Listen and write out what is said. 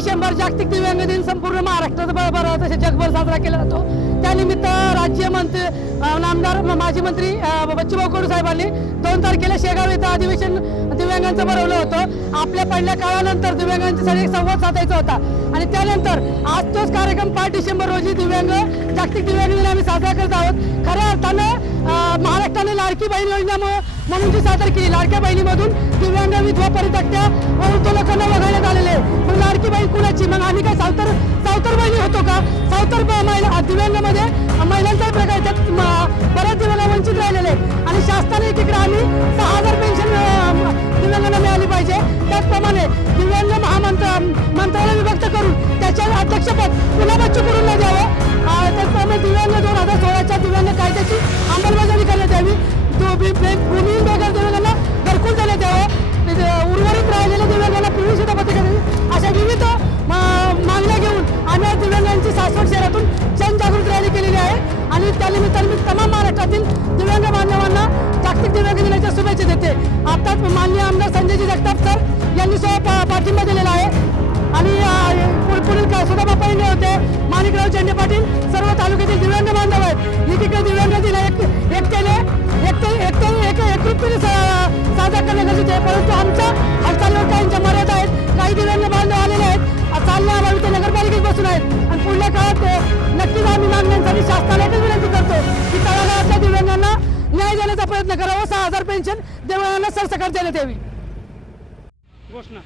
डिसेंबर जागतिक दिव्यांग दिन संपूर्ण महाराष्ट्रात बरोबर तसे जगभर साजरा केला जातो. त्यानिमित्त राज्यमंत्री अ, नामदार माजी मंत्री बच्चूभाऊ कडू साहेबांनी दोन तारखेला शेगाव इथं अधिवेशन दिव्यांगांचं भरवलं होतं. आपल्या पहिल्या काळानंतर दिव्यांगांच्यासाठी एक संवाद साधायचा होता. आणि त्यानंतर आज तोच कार्यक्रम पाच डिसेंबर रोजी दिव्यांग जागतिक दिव्यांग दिन आम्ही साजरा करत आहोत. खऱ्या अर्थानं महाराष्ट्राने लाडकी बहीण योजना म्हणून जी सादर केली लाडक्या बहिणीमधून दिव्यांग विधवा परित्यक्त्या वृद्ध लोकांना वगळण्यात आलेले. कुणाची मग आम्ही काय सावतर सावतर बहिणी होतो का सावतर महिला दिव्यांगामध्ये महिलांचाही प्रकार आहे. बऱ्याच दिव्यांग वंचित राहिलेले आहेत. आणि शासनाने एकीकडे आम्ही सहा हजार पेन्शन अ, दिव्यांगांना मिळाली पाहिजे त्याचप्रमाणे दिव्यांग महामंत्र मंत्रालय विभक्त करून त्याच्या अध्यक्षपद पुन्हा बच्चू करून द्यावं देते आताच माननीय आमदार संजयजी जगताप सर यांनी स्वतः पाठिंबा दिलेला आहे. आणि पुढील सुद्धा पहिले होते माणिकराव चेंडे पाटील सर्व तालुक्यातील दिव्यांग बांधव आहेत. एकीकडे दिव्यांग दिन एक एकट्याने एकटे एकटे एक एकरूपतेने साजरा करणे गरजेचे आहे परंतु पेन्शन दिव्यांगांना सरसकट देण्यात यावी. घोषणा.